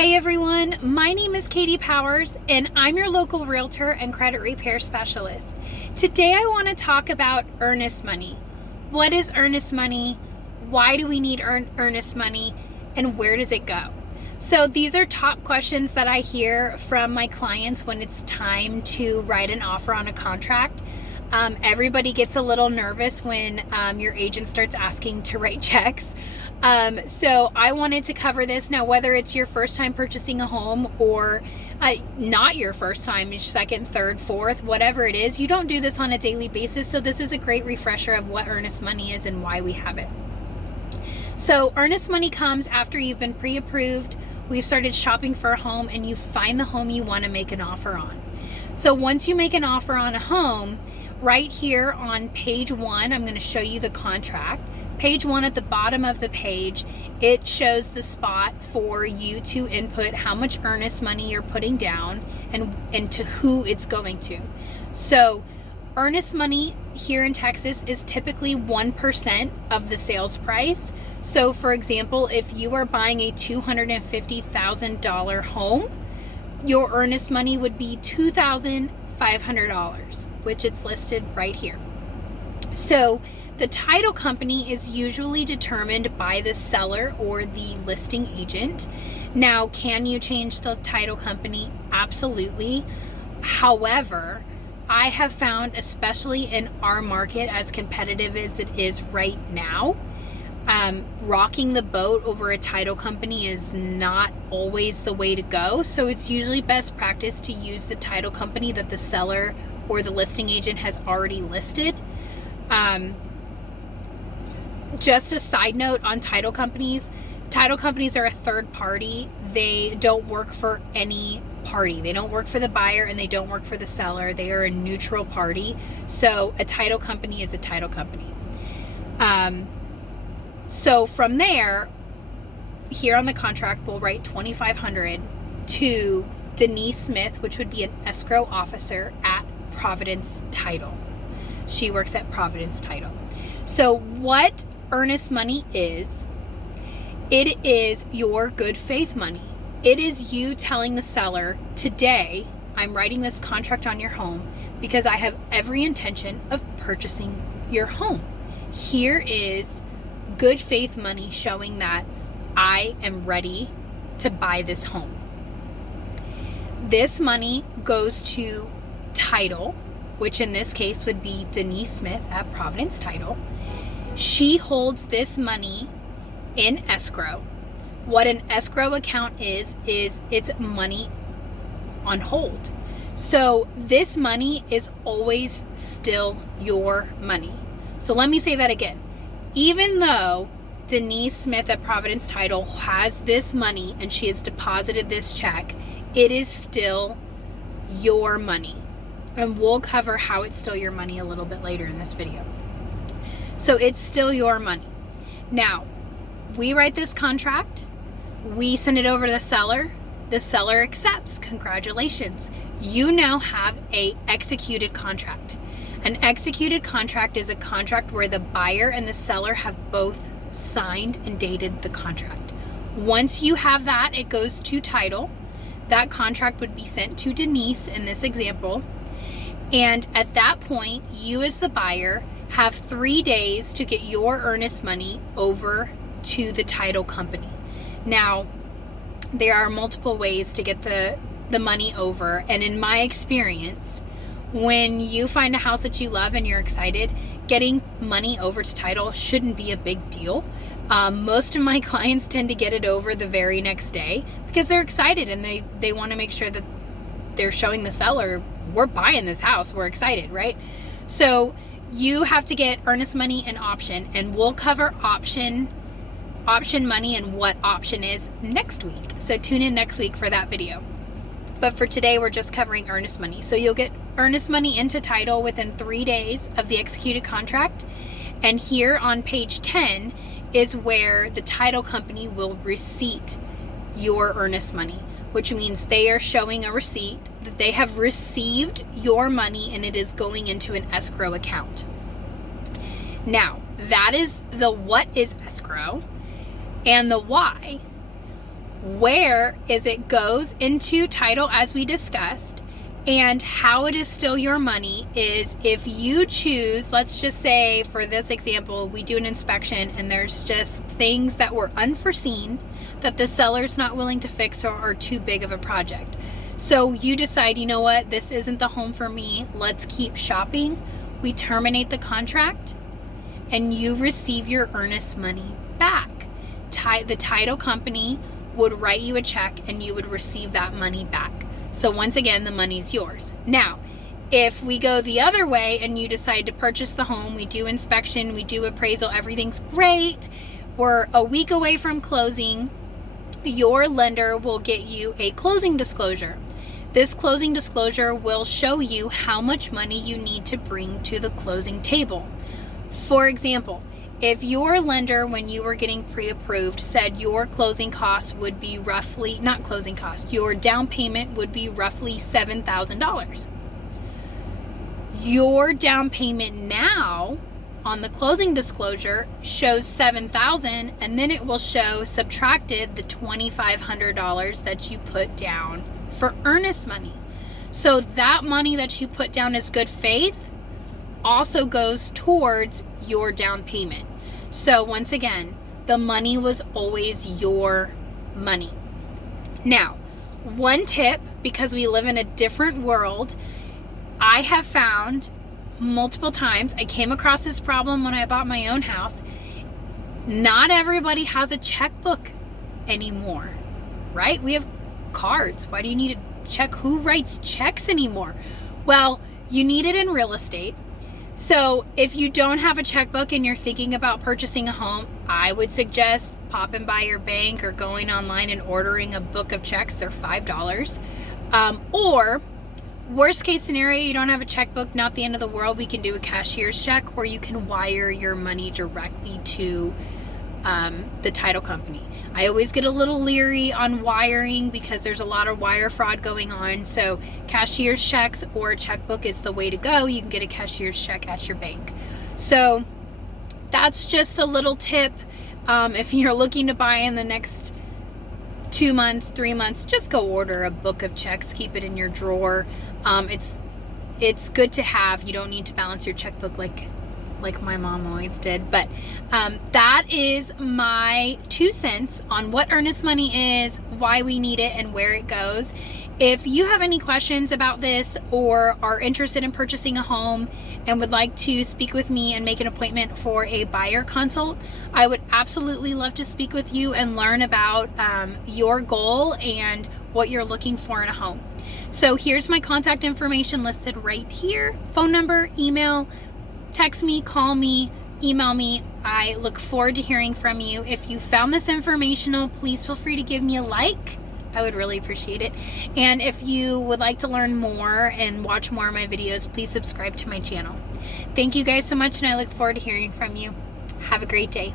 Hey everyone, my name is Katie Powers and I'm your local realtor and credit repair specialist. Today I want to talk about earnest money. What is earnest money? Why do we need earnest money? And where does it go? So these are top questions that I hear from my clients when it's time to write an offer on a contract. Everybody gets a little nervous when your agent starts asking to write checks. So I wanted to cover this. Now, whether it's your first time purchasing a home or not your first time, your second, third, fourth, whatever it is, you don't do this on a daily basis. So this is a great refresher of what earnest money is and why we have it. So earnest money comes after you've been pre-approved, we've started shopping for a home, and you find the home you want to make an offer on. So once you make an offer on a home, right here on page 1, I'm going to show you the contract. Page 1 at the bottom of the page, it shows the spot for you to input how much earnest money you're putting down and to who it's going to. So earnest money here in Texas is typically 1% of the sales price. So for example, if you are buying a $250,000 home, your earnest money would be $2,500, which it's listed right here. So the title company is usually determined by the seller or the listing agent. Now, can you change the title company? Absolutely. However, I have found, especially in our market, as competitive as it is right now, rocking the boat over a title company is not always the way to go. So it's usually best practice to use the title company that the seller or the listing agent has already listed. Just a side note on title companies are a third party. They don't work for any party. They don't work for the buyer and they don't work for the seller. They are a neutral party. So a title company is a title company. So from there, here on the contract, we'll write $2,500 to Denise Smith, which would be an escrow officer at Providence Title. She works at Providence Title. So what earnest money is, it is your good faith money. It is you telling the seller, today I'm writing this contract on your home because I have every intention of purchasing your home. Here is good faith money showing that I am ready to buy this home. This money goes to title, which in this case would be Denise Smith at Providence Title. She holds this money in escrow. What an escrow account is it's money on hold. So this money is always still your money. So let me say that again. Even though Denise Smith at Providence Title has this money and she has deposited this check, it is still your money. And we'll cover how it's still your money a little bit later in this video. So it's still your money. Now, we write this contract, we send it over to the seller accepts. Congratulations. You now have an executed contract. An executed contract is a contract where the buyer and the seller have both signed and dated the contract. Once you have that, it goes to title. That contract would be sent to Denise in this example. And at that point, you as the buyer have 3 days to get your earnest money over to the title company. Now, there are multiple ways to get the money over. And in my experience, when you find a house that you love and you're excited, getting money over to title shouldn't be a big deal. Most of my clients tend to get it over the very next day because they're excited and they want to make sure that they're showing the seller, we're buying this house, we're excited, right? So you have to get earnest money and option, and we'll cover option money and what option is next week. So tune in next week for that video. But for today, we're just covering earnest money. So you'll get earnest money into title within 3 days of the executed contract. And here on page 10 is where the title company will receipt your earnest money, which means they are showing a receipt that they have received your money and it is going into an escrow account. Now, that is the what is escrow, and the why. where is it goes into title, as we discussed, and how it is still your money is if you choose, let's just say for this example, we do an inspection and there's just things that were unforeseen that the seller's not willing to fix or are too big of a project. So you decide, you know what, this isn't the home for me, let's keep shopping. We terminate the contract and you receive your earnest money back. The title company would write you a check and you would receive that money back. So once again, the money's yours. Now, if we go the other way and you decide to purchase the home, we do inspection, we do appraisal, everything's great, we're a week away from closing, your lender will get you a closing disclosure. This closing disclosure will show you how much money you need to bring to the closing table. For example, if your lender, when you were getting pre-approved, said your closing costs would be roughly, not closing costs, your down payment would be roughly $7,000. Your down payment now on the closing disclosure shows $7,000, and then it will show subtracted the $2,500 that you put down for earnest money. So that money that you put down as good faith also goes towards your down payment. So once again, the money was always your money. Now, one tip, because we live in a different world, I have found multiple times, I came across this problem when I bought my own house. Not everybody has a checkbook anymore, right? We have cards. Why do you need a check? Who writes checks anymore? Well, you need it in real estate. So if you don't have a checkbook and you're thinking about purchasing a home, I would suggest popping by your bank or going online and ordering a book of checks. They're $5. Or worst case scenario, you don't have a checkbook, not the end of the world. We can do a cashier's check, or you can wire your money directly to the title company. I always get a little leery on wiring because there's a lot of wire fraud going on. So cashier's checks or checkbook is the way to go. You can get a cashier's check at your bank. So that's just a little tip. If you're looking to buy in the next 2 months, 3 months, just go order a book of checks. Keep it in your drawer. It's good to have. You don't need to balance your checkbook like my mom always did. But that is my 2 cents on what earnest money is, why we need it, and where it goes. If you have any questions about this or are interested in purchasing a home and would like to speak with me and make an appointment for a buyer consult, I would absolutely love to speak with you and learn about your goal and what you're looking for in a home. So here's my contact information listed right here. Phone number, email, text me, call me, email me. I look forward to hearing from you. If you found this informational, please feel free to give me a like. I would really appreciate it. And if you would like to learn more and watch more of my videos, please subscribe to my channel. Thank you guys so much, and I look forward to hearing from you. Have a great day.